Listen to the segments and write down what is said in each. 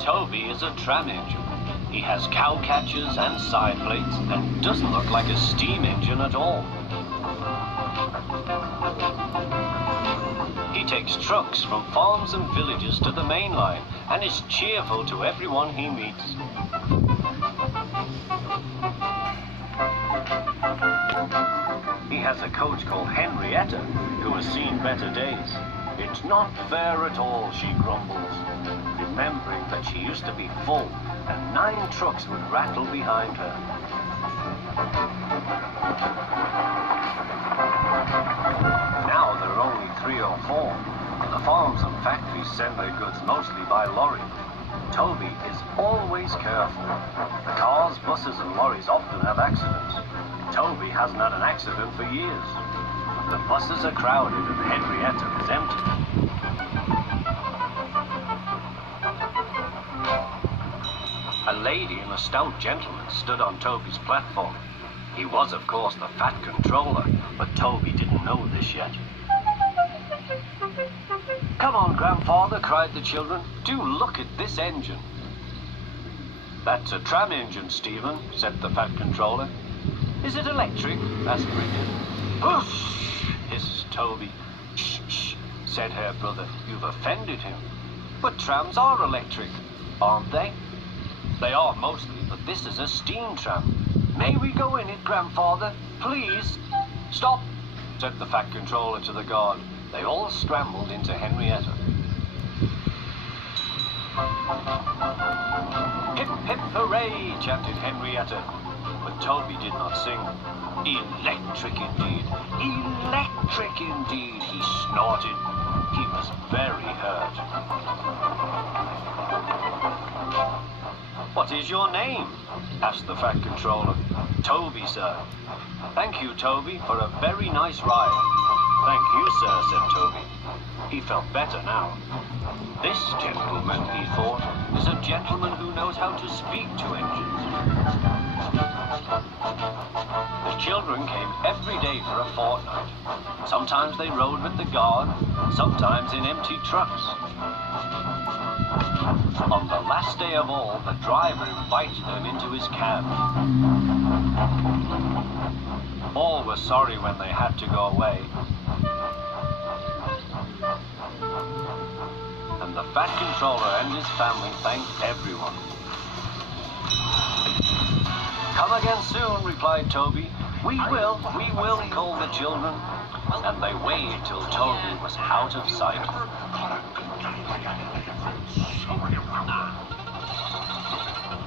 Toby is a tram engine. He has cow catchers and side plates and doesn't look like a steam engine at all. He takes trucks from farms and villages to the main line and is cheerful to everyone he meets. He has a coach called Henrietta, who has seen better days. It's not fair at all, she grumbles, remembering that she used to be full and 9 trucks would rattle behind her. Now there are only 3 or 4. The farms and factories send their goods mostly by lorry. Toby is always careful. The cars, buses and lorries often have accidents. Toby hasn't had an accident for years. The buses are crowded and Henrietta is empty. A lady and a stout gentleman stood on Toby's platform. He was, of course, the fat controller, but Toby didn't know this yet. "Come on, grandfather," cried the children. "Do look at this engine." "That's a tram engine, Stephen," said the fat controller. "Is it electric?" asked Bridget. "Whoosh!" hissed Toby. "Shh, shh," said her brother. "You've offended him." "But trams are electric, aren't they?" "They are mostly, but this is a steam tram." "May we go in it, grandfather? Please?" "Stop," said the fat controller to the guard. They all scrambled into Henrietta. "Hip, hip, hooray," chanted Henrietta. But Toby did not sing. "Electric indeed, electric indeed," he snorted. He was very hurt. "What is your name?" asked the fat controller. "Toby, sir." "Thank you, Toby, for a very nice ride." "Thank you, sir," said Toby. He felt better now. This gentleman, he thought, is a gentleman who knows how to speak to engines. The children came every day for a fortnight. Sometimes they rode with the guard, sometimes in empty trucks. On the last day of all, the driver invited them into his cab. All were sorry when they had to go away. And the fat controller and his family thanked everyone. "Come again soon," replied Toby. We will, called the children. And they waited till Toby was out of sight.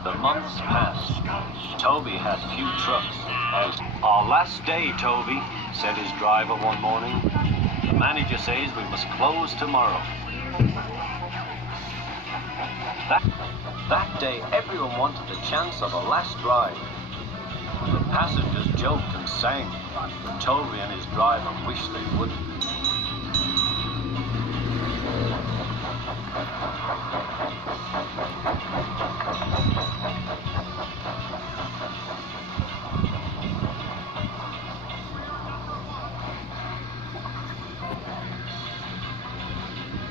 The months passed. Toby had few trucks. "Our last day, Toby," said his driver one morning. "The manager says we must close tomorrow." That day, everyone wanted a chance of a last ride. The passengers joked and sang, but Toby and his driver wished they wouldn't.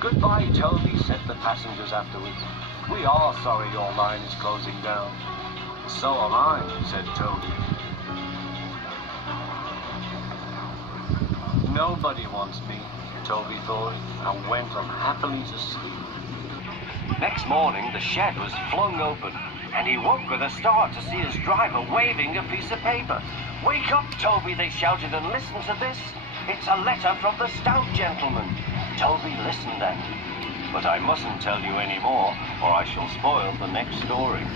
"Goodbye, Toby," said the passengers afterwards. "We are sorry your line is closing down." "So am I," said Toby. Nobody wants me, Toby thought, and went unhappily to sleep. Next morning, the shed was flung open, and he woke with a start to see his driver waving a piece of paper. "Wake up, Toby," they shouted, "and listen to this. It's a letter from the stout gentleman." Toby listened then. But I mustn't tell you any more, or I shall spoil the next story.